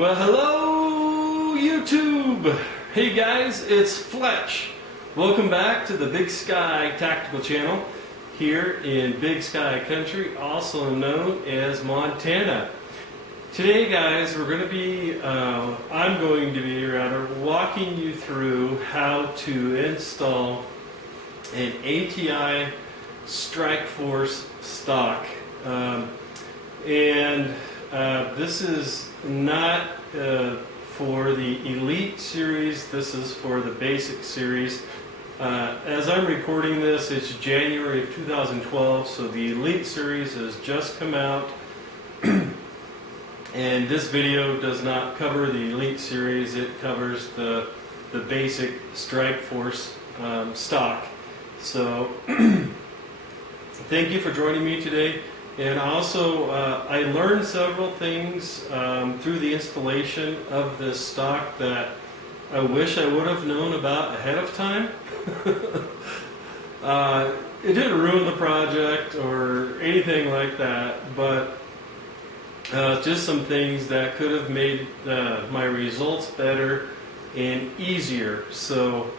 Well, hello YouTube! Hey guys, it's Fletch. Welcome back to the Big Sky Tactical Channel here in Big Sky Country, also known as Montana. Today guys, I'm going to be walking you through how to install an ATI Strikeforce stock. This is not for the Elite series, this is for the Basic series. As I'm recording this, it's January of 2012, so the Elite series has just come out. And this video does not cover the Elite series, it covers the Basic Strikeforce stock. So, thank you for joining me today. And also, I learned several things through the installation of this stock that I wish I would have known about ahead of time. It didn't ruin the project or anything like that, but just some things that could have made my results better and easier. So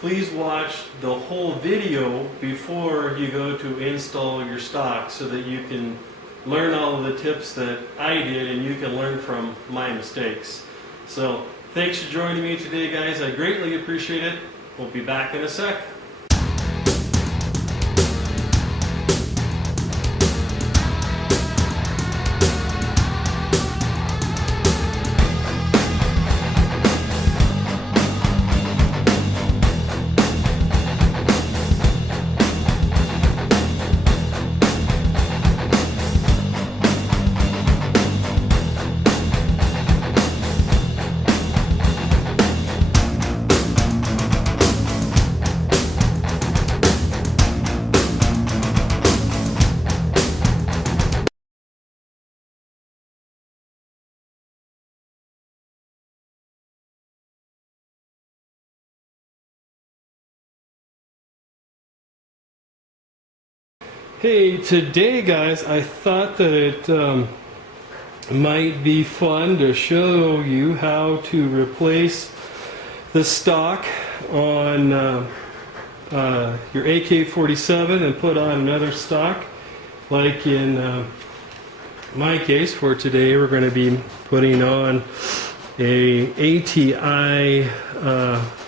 please watch the whole video before you go to install your stock so that you can learn all of the tips that I did and you can learn from my mistakes. So thanks for joining me today guys, I greatly appreciate it. We'll be back in a sec. Hey, today guys, I thought that it might be fun to show you how to replace the stock on your AK-47 and put on another stock. Like in my case for today, we're going to be putting on a ATI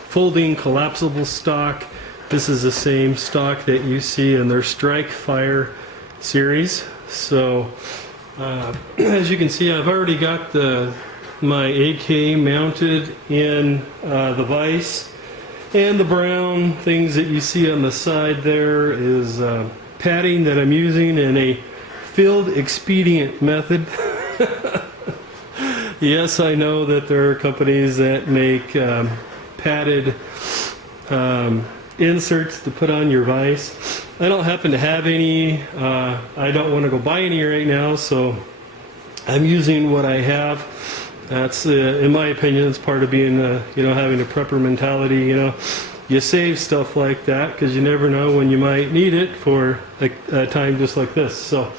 folding collapsible stock. This is the same stock that you see in their Strike Fire series. So as you can see, I've already got my AK mounted in the vise, and the brown things that you see on the side there is padding that I'm using in a field expedient method. Yes, I know that there are companies that make padded inserts to put on your vise. I don't happen to have any. I don't want to go buy any right now, so I'm using what I have. That's, in my opinion, it's part of being, having a prepper mentality. You save stuff like that because you never know when you might need it for a time just like this. So,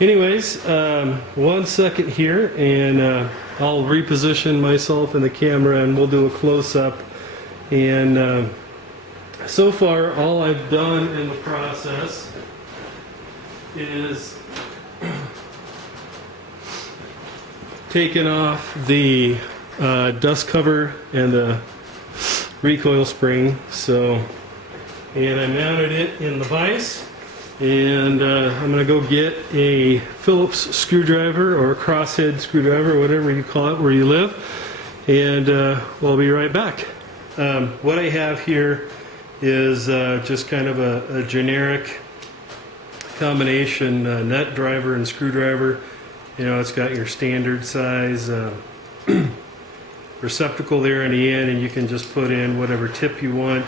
anyways, 1 second here, and I'll reposition myself in the camera, and we'll do a close-up. And so far, all I've done in the process is taken off the dust cover and the recoil spring. And I mounted it in the vise, and I'm going to go get a Phillips screwdriver or a crosshead screwdriver, whatever you call it where you live, and we'll be right back. What I have here is just kind of a generic combination nut driver and screwdriver. It's got your standard size receptacle there in the end, and you can just put in whatever tip you want.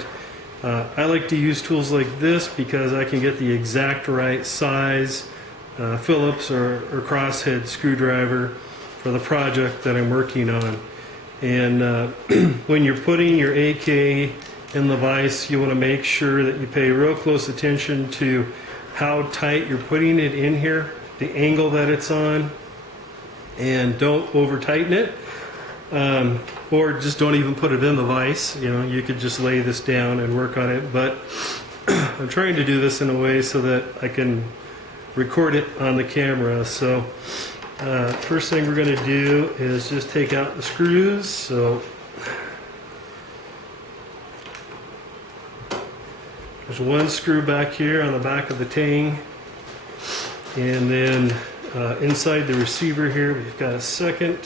I like to use tools like this because I can get the exact right size Phillips or crosshead screwdriver for the project that I'm working on. And when you're putting your AK in the vise, you want to make sure that you pay real close attention to how tight you're putting it in here, the angle that it's on, and don't over tighten it, or just don't even put it in the vise. You know, you could just lay this down and work on it, but I'm trying to do this in a way so that I can record it on the camera. So first thing we're going to do is just take out the screws. So there's one screw back here on the back of the tang, and then inside the receiver here we've got a second.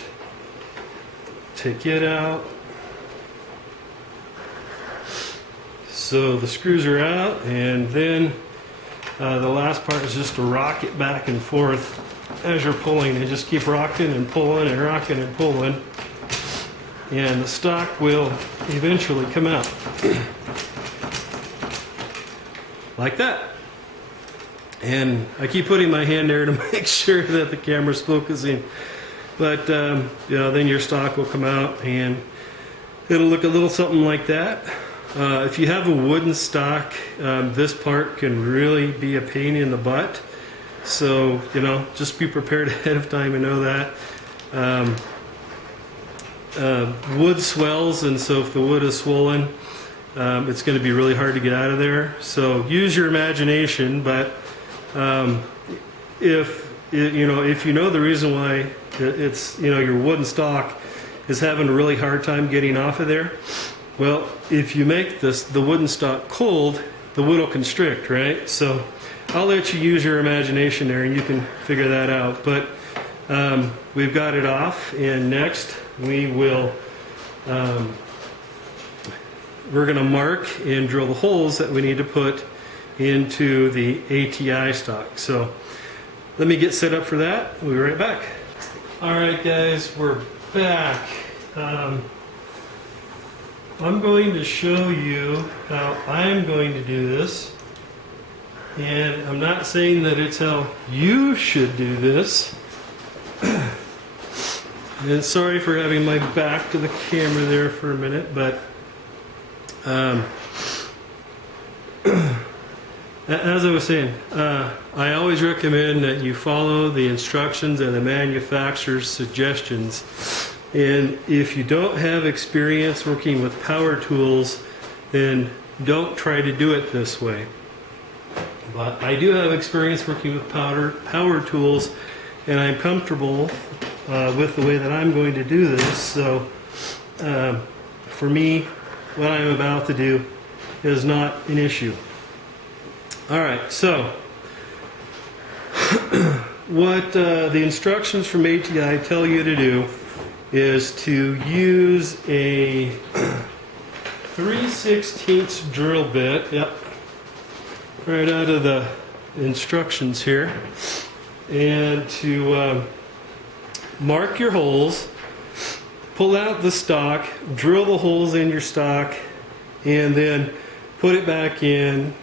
Take it out. So the screws are out, and then the last part is just to rock it back and forth as you're pulling, and just keep rocking and pulling and rocking and pulling, and the stock will eventually come out like that. And I keep putting my hand there to make sure that the camera's focusing, but you know, then your stock will come out and it'll look a little something like that. If you have a wooden stock, this part can really be a pain in the butt. So, you know, just be prepared ahead of time and know that. Wood swells, and so if the wood is swollen, it's going to be really hard to get out of there. So use your imagination, but if you know the reason why it's, you know, your wooden stock is having a really hard time getting off of there, well, if you make the wooden stock cold, the wood will constrict, right? So I'll let you use your imagination there and you can figure that out. But we've got it off, and next we will we're going to mark and drill the holes that we need to put into the ATI stock. So let me get set up for that. We'll be right back. Alright guys, we're back. I'm going to show you how I'm going to do this, and I'm not saying that it's how you should do this. And sorry for having my back to the camera there for a minute, but as I was saying, I always recommend that you follow the instructions and the manufacturer's suggestions. And if you don't have experience working with power tools, then don't try to do it this way. But I do have experience working with power tools, and I'm comfortable with the way that I'm going to do this. So for me, what I'm about to do is not an issue. Alright, so what the instructions from ATI tell you to do is to use a 3/16 drill bit, yep, right out of the instructions here, and to mark your holes, pull out the stock, drill the holes in your stock, and then put it back in,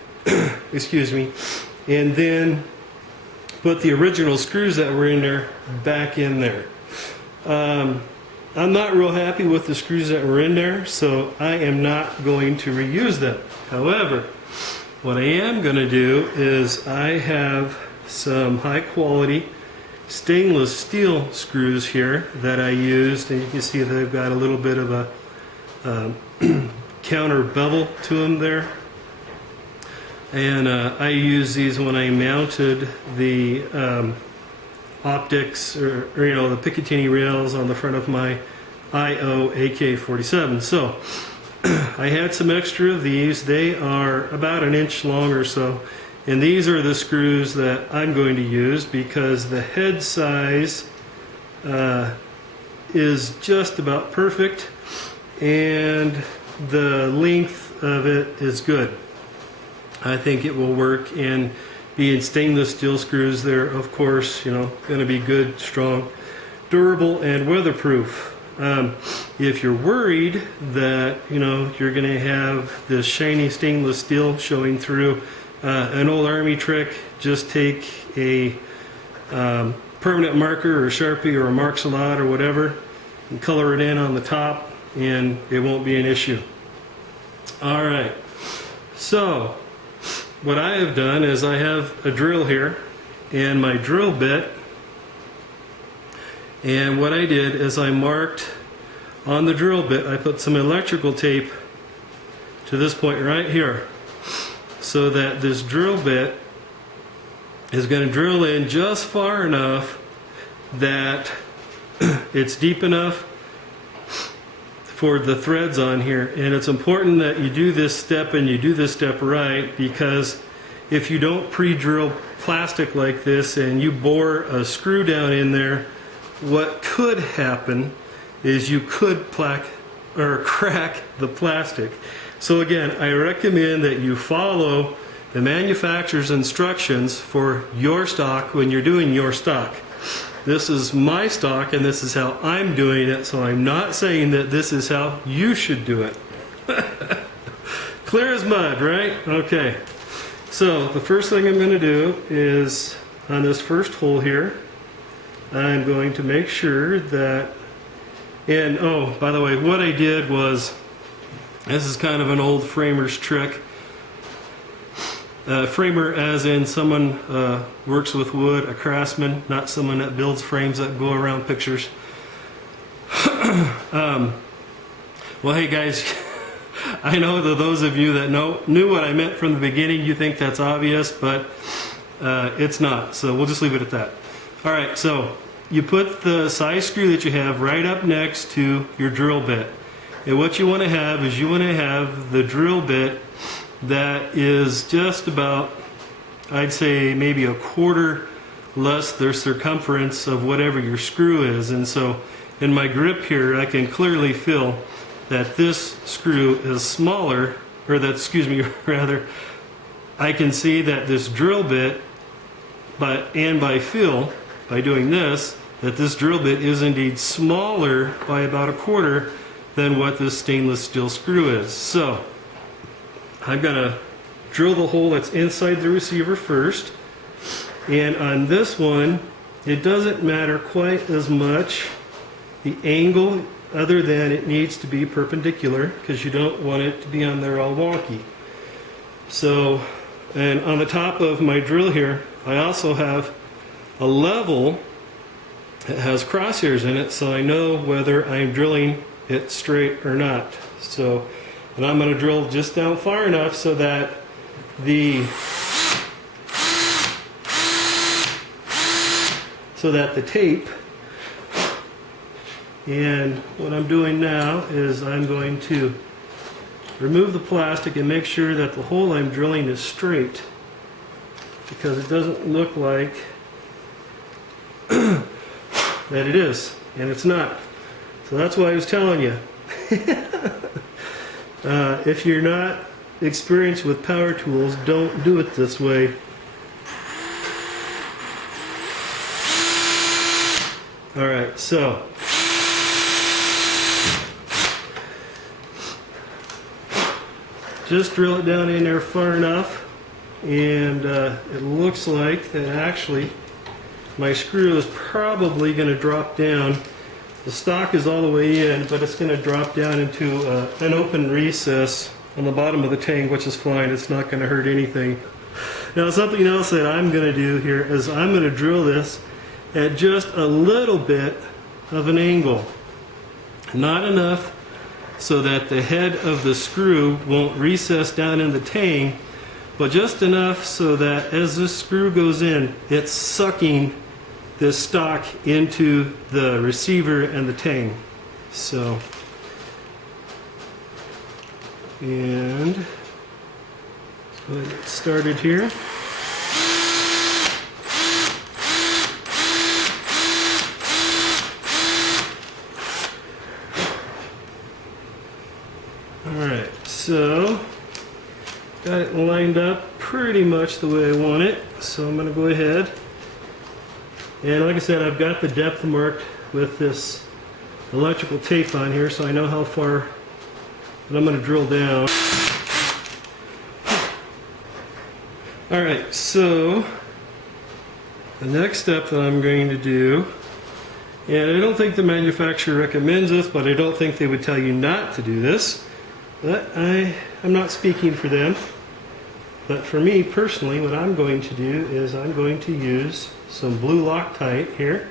excuse me, and then put the original screws that were in there back in there. I'm not real happy with the screws that were in there, so I am not going to reuse them. However, what I am going to do is I have some high quality stainless steel screws here that I used, and you can see they've got a little bit of a counter bevel to them there. And I used these when I mounted the optics, or you know, the Picatinny rails on the front of my I.O. AK-47. So I had some extra of these. They are about an inch long or so, and these are the screws that I'm going to use because the head size is just about perfect, and the length of it is good. I think it will work, and being stainless steel screws, they're of course, you know, going to be good, strong, durable, and weatherproof. If you're worried that, you know, you're going to have this shiny stainless steel showing through, an old army trick, just take a permanent marker or Sharpie or a Marks-a-Lot or whatever and color it in on the top, and it won't be an issue. Alright, so what I have done is I have a drill here and my drill bit, And what I did is I marked on the drill bit, I put some electrical tape to this point right here, so that this drill bit is going to drill in just far enough that it's deep enough for the threads on here. And it's important that you do this step and you do this step right, because if you don't pre-drill plastic like this and you bore a screw down in there, what could happen is you could crack the plastic. So again, I recommend that you follow the manufacturer's instructions for your stock when you're doing your stock. This is my stock and this is how I'm doing it, so I'm not saying that this is how you should do it. Clear as mud, right? Okay. So the first thing I'm going to do is on this first hole here, I'm going to make sure that, and oh, by the way, what I did was, this is kind of an old framer's trick. Framer as in someone works with wood, a craftsman, not someone that builds frames that go around pictures. Well, hey guys, I know that those of you that knew what I meant from the beginning, you think that's obvious, but it's not. So we'll just leave it at that. All right, so you put the size screw that you have right up next to your drill bit. And what you want to have is you want to have the drill bit that is just about, I'd say maybe a quarter less the circumference of whatever your screw is. And so in my grip here, I can clearly feel that this screw is smaller, or that, excuse me, rather, I can see that this drill bit, and by feel, by doing this, that this drill bit is indeed smaller by about a quarter than what this stainless steel screw is. So I'm going to drill the hole that's inside the receiver first. And on this one, it doesn't matter quite as much the angle, other than it needs to be perpendicular, because you don't want it to be on there all wonky. So, and on the top of my drill here, I also have a level that has crosshairs in it, so I know whether I'm drilling it straight or not. So, and I'm going to drill just down far enough so that the tape, and what I'm doing now is I'm going to remove the plastic and make sure that the hole I'm drilling is straight, because it doesn't look like that it is, and it's not. So that's why I was telling you. If you're not experienced with power tools, don't do it this way. Alright, so just drill it down in there far enough, and it looks like that actually my screw is probably going to drop down. The stock is all the way in, but it's going to drop down into an open recess on the bottom of the tank, which is fine. It's not going to hurt anything. Now, something else that I'm going to do here is I'm going to drill this at just a little bit of an angle. Not enough so that the head of the screw won't recess down in the tang, but just enough so that as this screw goes in, it's sucking this stock into the receiver and the tang. So, and let's go ahead and get started here. Alright, so got it lined up pretty much the way I want it. So I'm going to go ahead. And like I said, I've got the depth marked with this electrical tape on here, so I know how far that I'm going to drill down. Alright, so the next step that I'm going to do, and I don't think the manufacturer recommends this, but I don't think they would tell you not to do this, but I'm not speaking for them. But for me personally, what I'm going to do is I'm going to use some blue Loctite here.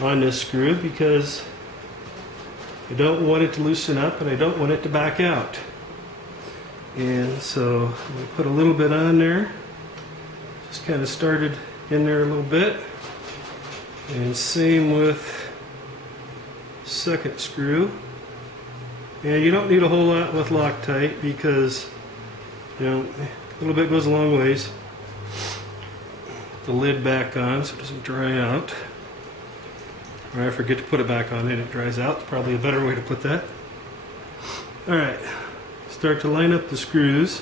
on this screw because I don't want it to loosen up and I don't want it to back out. And so I'm going to put a little bit on there. Just kind of started in there a little bit. And same with the second screw. And you don't need a whole lot with Loctite because, you know, a little bit goes a long ways. The lid back on so it doesn't dry out. Or I forget to put it back on and it dries out. It's probably a better way to put that. Alright, start to line up the screws.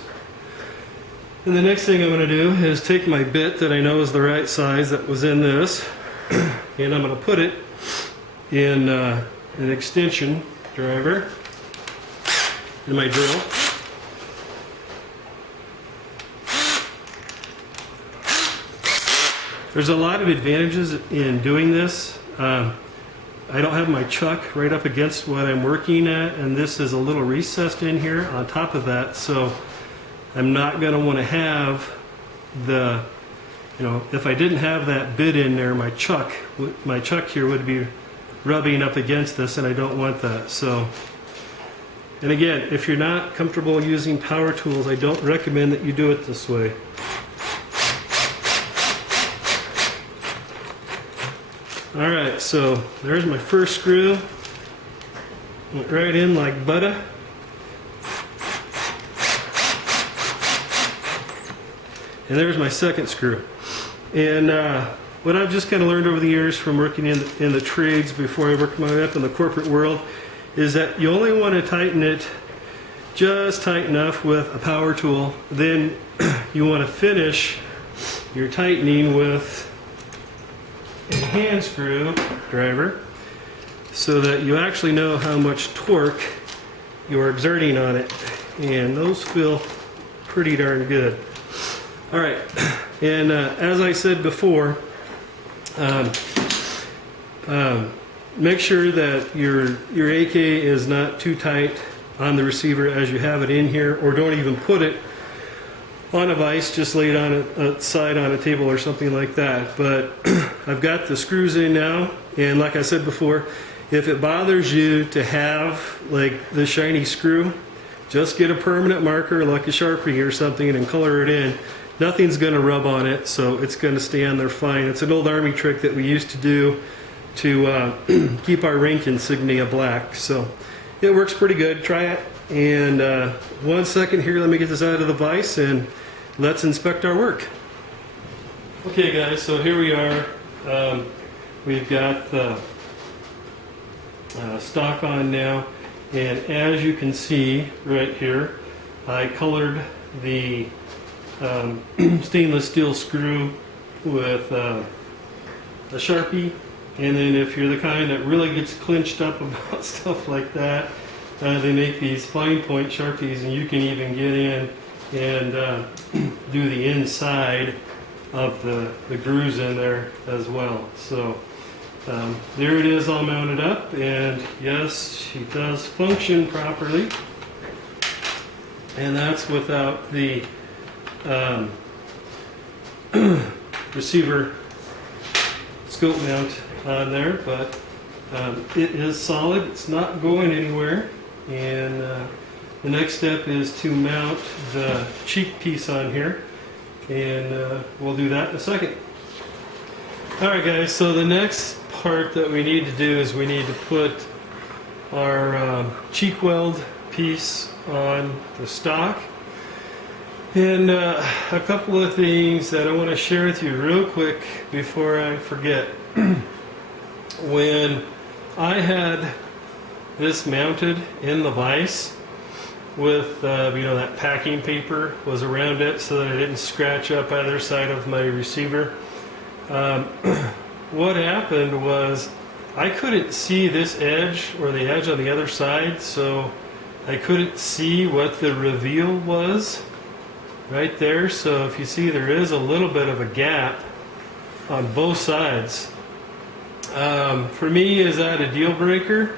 And the next thing I'm going to do is take my bit that I know is the right size that was in this, and I'm going to put it in an extension driver in my drill. There's a lot of advantages in doing this. I don't have my chuck right up against what I'm working at, and this is a little recessed in here on top of that, so I'm not going to want to have the, you know, if I didn't have that bit in there, my chuck here would be rubbing up against this, and I don't want that. So, and again, if you're not comfortable using power tools, I don't recommend that you do it this way. Alright, so there's my first screw. Went right in like butter. And there's my second screw. And what I've just kind of learned over the years from working in the trades before I worked my way up in the corporate world is that you only want to tighten it just tight enough with a power tool. Then you want to finish your tightening with a hand screw driver so that you actually know how much torque you're exerting on it. And those feel pretty darn good. Alright, and as I said before, make sure that your AK is not too tight on the receiver as you have it in here, or don't even put it on a vise, just lay it on a side on a table or something like that. But I've got the screws in now, and like I said before, if it bothers you to have like the shiny screw, just get a permanent marker like a Sharpie or something and color it in. Nothing's going to rub on it, so it's going to stay on there fine. It's an old Army trick that we used to do to keep our rank insignia black. So it works pretty good. Try it. And 1 second here, let me get this out of the vise and let's inspect our work. Okay guys, so here we are. We've got the stock on now, and as you can see right here, I colored the stainless steel screw with a Sharpie. And then if you're the kind that really gets clenched up about stuff like that, they make these fine point Sharpies, and you can even get in and do the inside of the grooves in there as well. So there it is, all mounted up, and yes, she does function properly, and that's without the receiver scope mount on there, but it is solid. It's not going anywhere. And the next step is to mount the cheek piece on here, and we'll do that in a second. Alright guys, so the next part that we need to do is we need to put our cheek weld piece on the stock. And a couple of things that I want to share with you real quick before I forget. When I had this mounted in the vise with, you know, that packing paper was around it so that I didn't scratch up either side of my receiver, what happened was I couldn't see this edge or the edge on the other side, so I couldn't see what the reveal was right there. So if you see, there is a little bit of a gap on both sides. For me, is that a deal breaker?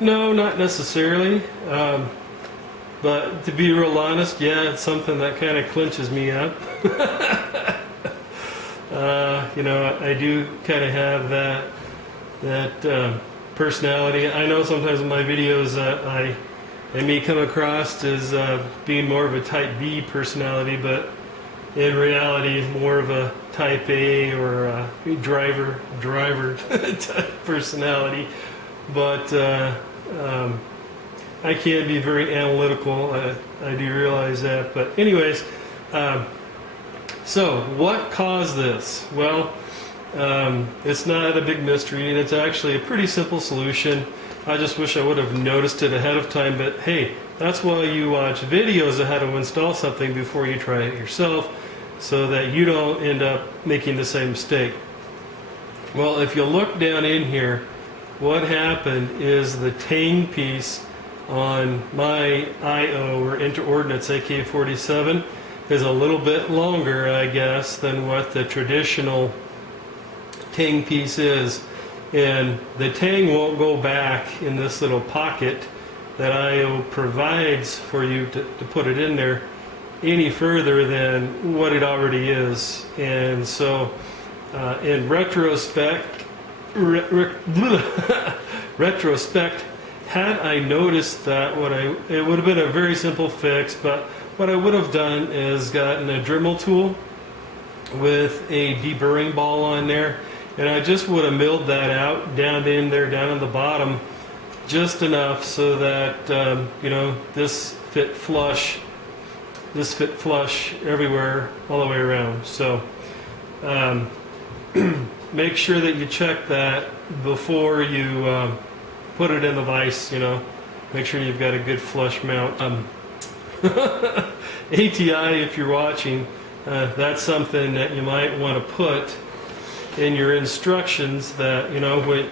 No, not necessarily. But to be real honest, yeah, it's something that kind of clinches me up. You know, I do kind of have that personality. I know sometimes in my videos I may come across as being more of a type B personality, but in reality more of a type A or a driver type personality. But I can be very analytical. I do realize that. But anyways, so what caused this? Well, it's not a big mystery, and it's actually a pretty simple solution. I just wish I would have noticed it ahead of time, but hey, that's why you watch videos of how to install something before you try it yourself, so that you don't end up making the same mistake. Well, if you look down in here, what happened is the tang piece on my I.O. or interordinates AK-47 is a little bit longer, I guess, than what the traditional tang piece is, and the tang won't go back in this little pocket that I.O. provides for you to put it in there any further than what it already is. And so in retrospect, had I noticed that, it would have been a very simple fix, but what I would have done is gotten a Dremel tool with a deburring ball on there, and I just would have milled that out down in there, down on the bottom, just enough so that you know, this fit flush everywhere, all the way around. So make sure that you check that before you put it in the vise. You know, make sure you've got a good flush mount. ATI, if you're watching, that's something that you might want to put in your instructions, that, you know, with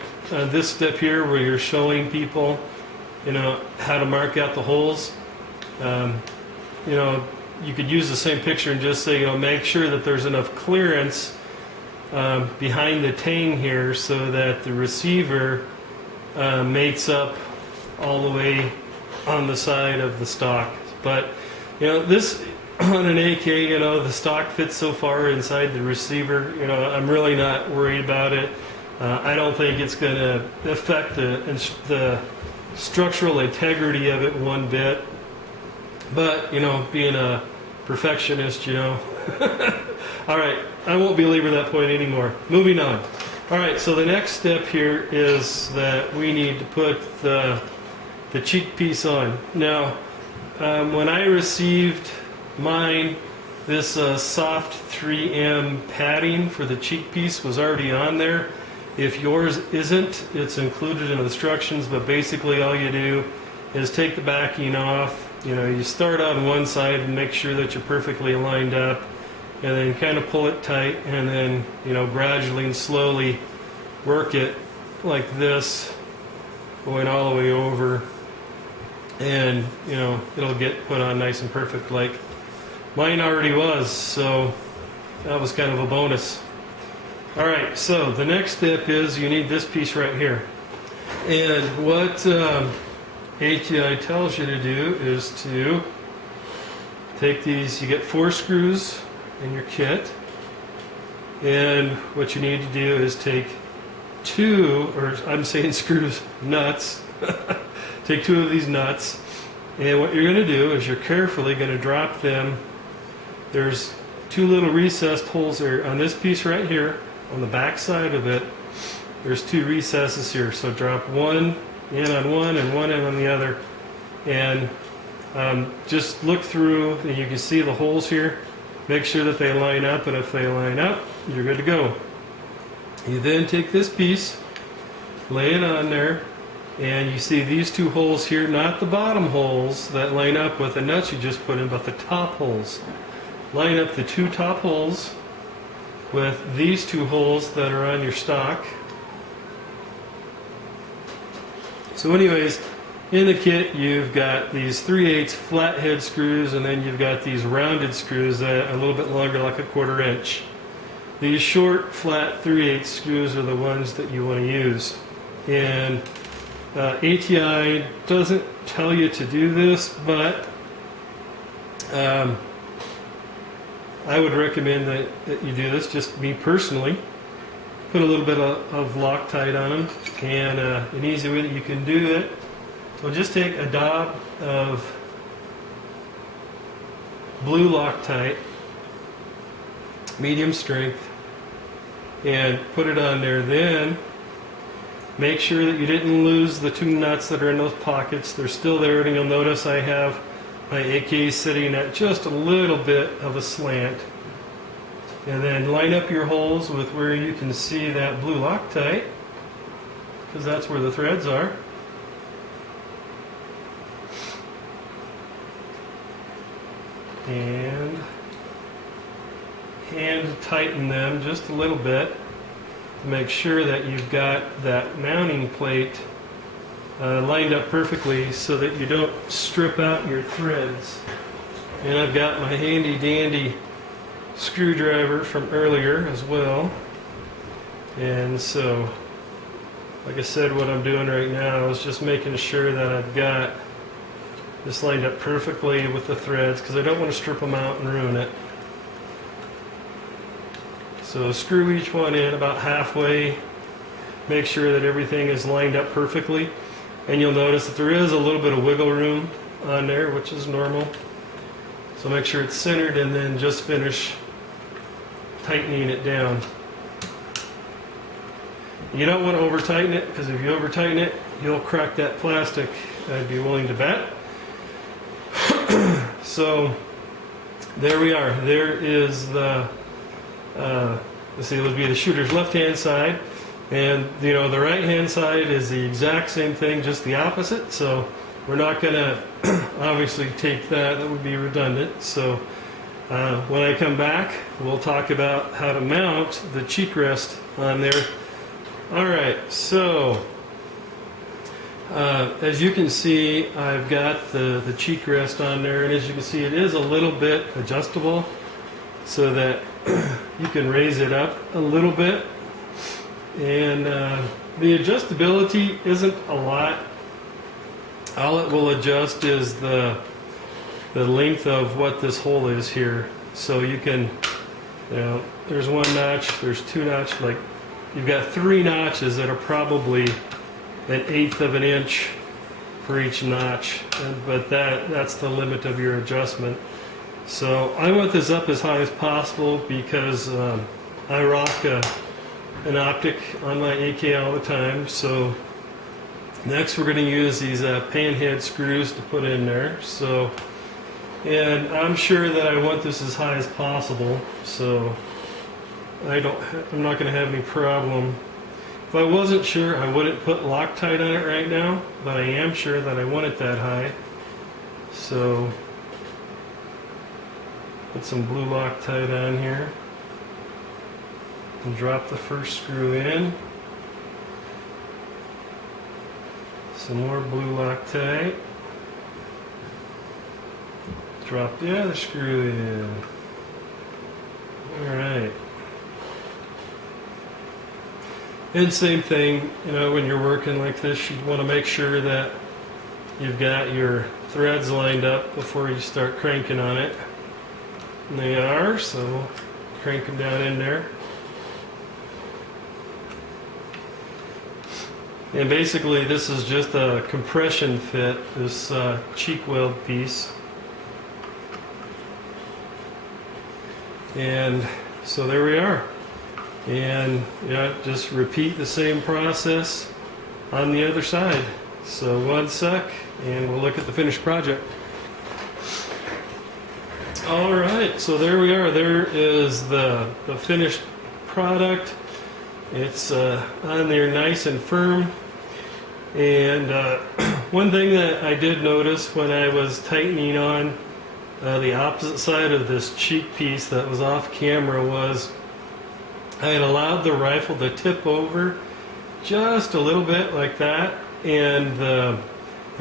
this step here where you're showing people, you know, how to mark out the holes. You know, you could use the same picture and just say, you know, make sure that there's enough clearance behind the tang here so that the receiver mates up all the way on the side of the stock. But, you know, this on an AK, you know, the stock fits so far inside the receiver, you know, I'm really not worried about it. I don't think it's going to affect the structural integrity of it one bit. But, you know, being a perfectionist, you know. All right, I won't belabor that point anymore. Moving on. All right, so the next step here is that we need to put the cheek piece on. Now, when I received mine, this soft 3M padding for the cheek piece was already on there. If yours isn't, it's included in the instructions, but basically all you do is take the backing off. You know, you start on one side and make sure that you're perfectly lined up, and then kind of pull it tight, and then, you know, gradually and slowly work it like this, going all the way over, and, you know, it'll get put on nice and perfect like mine already was. So that was kind of a bonus. All right, so the next step is you need this piece right here, and what ATI tells you to do is to take these. You get 4 screws in your kit, and what you need to do is take 2, or I'm saying screws, nuts. Take 2 of these nuts, and what you're going to do is you're carefully going to drop them. There's 2 little recessed holes there on this piece right here, on the back side of it. There's 2 recesses here, so drop one in on one and one in on the other, and just look through and you can see the holes here. Make sure that they line up, and if they line up, you're good to go. You then take this piece, lay it on there, and you see these 2 holes here, not the bottom holes that line up with the nuts you just put in, but the top holes. Line up the 2 top holes with these 2 holes that are on your stock. So anyways, in the kit you've got these 3/8 flathead screws, and then you've got these rounded screws that are a little bit longer, like a 1/4 inch. These short flat 3/8 screws are the ones that you want to use. And ATI doesn't tell you to do this, but I would recommend that you do this, just me personally. put a little bit of Loctite on them, and an easy way that you can do it, so just take a dab of blue Loctite, medium strength, and put it on there. Then make sure that you didn't lose the two nuts that are in those pockets. They're still there, and you'll notice I have my AK sitting at just a little bit of a slant. And then line up your holes with where you can see that blue Loctite, because that's where the threads are. And hand tighten them just a little bit to make sure that you've got that mounting plate lined up perfectly so that you don't strip out your threads. And I've got my handy dandy screwdriver from earlier as well. And so, like I said, what I'm doing right now is just making sure that I've got this lined up perfectly with the threads, because I don't want to strip them out and ruin it. So screw each one in about halfway, make sure that everything is lined up perfectly, and you'll notice that there is a little bit of wiggle room on there, which is normal. So make sure it's centered, and then just finish tightening it down. You don't want to over tighten it, because if you over tighten it, you'll crack that plastic, I'd be willing to bet. So there we are. There is the let's see, it would be the shooter's left hand side, and the right hand side is the exact same thing, just the opposite. So we're not going to obviously take that would be redundant. So when I come back, we'll talk about how to mount the cheek rest on there. Alright, so as you can see, I've got the cheek rest on there, and as you can see, it is a little bit adjustable so that you can raise it up a little bit. And the adjustability isn't a lot. All it will adjust is the length of what this hole is here. So you can, there's one notch, there's two notches, like you've got three notches that are probably 1/8 of an inch for each notch, but that's the limit of your adjustment. So I want this up as high as possible because I rock an optic on my AK all the time. So next we're going to use these panhead screws to put in there. So, and I'm sure that I want this as high as possible, so I'm not going to have any problem. If I wasn't sure, I wouldn't put Loctite on it right now, but I am sure that I want it that high. So put some blue Loctite on here and drop the first screw in. Some more blue Loctite. Drop the other screw in. Alright. And same thing, when you're working like this, you want to make sure that you've got your threads lined up before you start cranking on it. And they are, so crank them down in there. And basically this is just a compression fit, this cheek weld piece. And so there we are. And just repeat the same process on the other side. So one sec, and we'll look at the finished project. Alright, so there we are. There is the finished product. It's on there nice and firm. And one thing that I did notice when I was tightening on the opposite side of this cheek piece that was off camera was I had allowed the rifle to tip over just a little bit like that, and the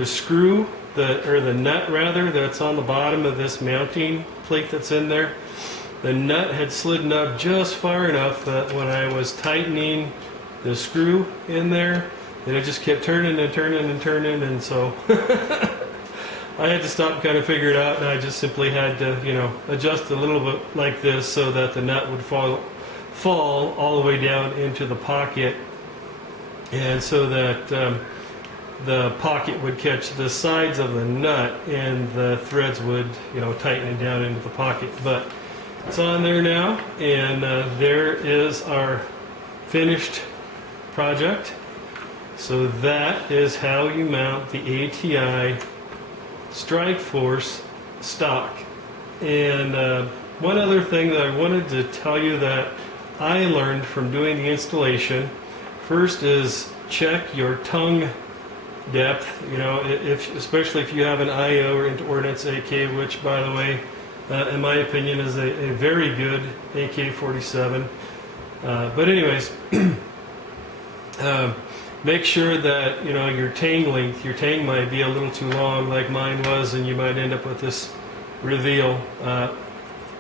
screw, or the nut rather, that's on the bottom of this mounting plate that's in there, the nut had slidden up just far enough that when I was tightening the screw in there, and it just kept turning and turning and turning, and so I had to stop and kind of figure it out, and I just simply had to, adjust a little bit like this so that the nut would fall all the way down into the pocket, and so that the pocket would catch the sides of the nut and the threads would, tighten it down into the pocket. But it's on there now, and there is our finished project. So that is how you mount the ATI Strikeforce stock. And one other thing that I wanted to tell you that I learned from doing the installation, first is check your tongue depth, especially if you have an IO or Ordnance AK, which, by the way, in my opinion, is a very good AK-47. But anyways, make sure that your tang length, your tang might be a little too long, like mine was, and you might end up with this reveal.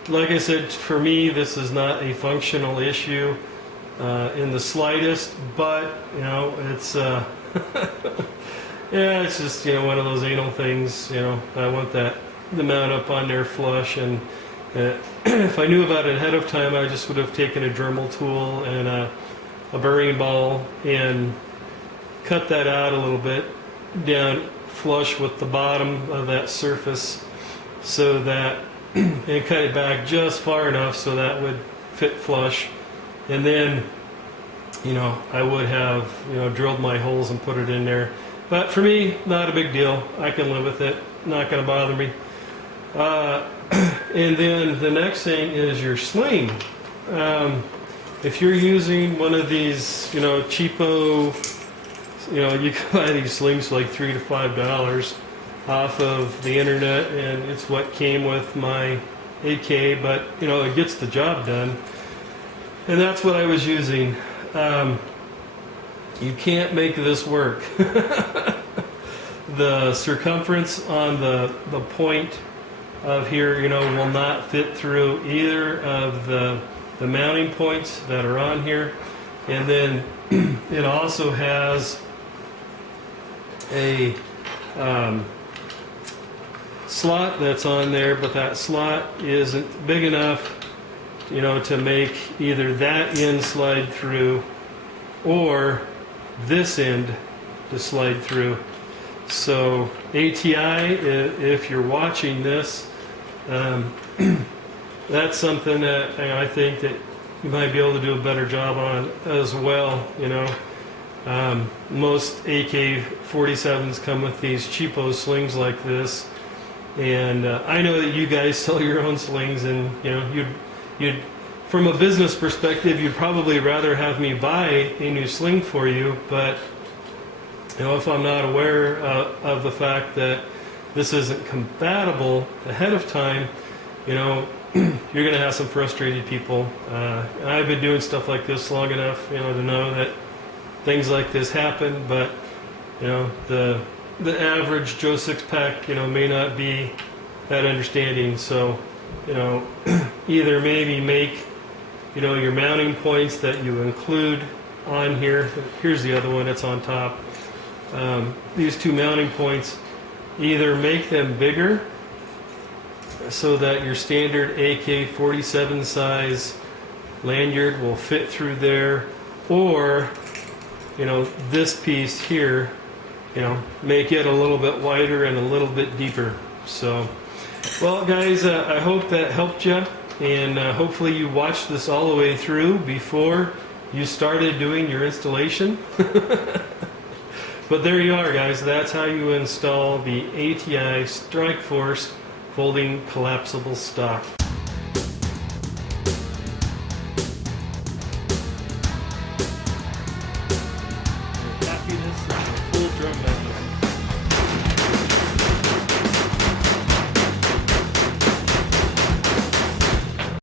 Like I said, for me, this is not a functional issue in the slightest, but it's yeah, it's just one of those anal things. I want the mount up on there flush, and if I knew about it ahead of time, I just would have taken a Dremel tool and a burying ball and cut that out a little bit down flush with the bottom of that surface, so that and cut it back just far enough so that would fit flush, and then I would have drilled my holes and put it in there. But for me, not a big deal. I can live with it. Not going to bother me. And then the next thing is your sling. If you're using one of these, cheapo, you can buy these slings for like $3 to $5 off of the internet, and it's what came with my AK, but it gets the job done. And that's what I was using. You can't make this work. The circumference on the point of here, will not fit through either of the mounting points that are on here. And then it also has a slot that's on there, but that slot isn't big enough, to make either that end slide through or this end to slide through. So ATI, if you're watching this, that's something that I think that you might be able to do a better job on as well. Most AK-47s come with these cheapo slings like this, and I know that you guys sell your own slings, and you'd from a business perspective, you'd probably rather have me buy a new sling for you, but if I'm not aware of the fact that this isn't compatible ahead of time, you're going to have some frustrated people. I've been doing stuff like this long enough, to know that things like this happen, but the average Joe Six-Pack, may not be that understanding. So, either maybe make your mounting points that you include on here. Here's the other one that's on top. These two mounting points, either make them bigger so that your standard AK-47 size lanyard will fit through there, or this piece here, make it a little bit wider and a little bit deeper. So, well guys, I hope that helped you, and hopefully you watched this all the way through before you started doing your installation. But there you are, guys. That's how you install the ATI Strikeforce folding collapsible stock.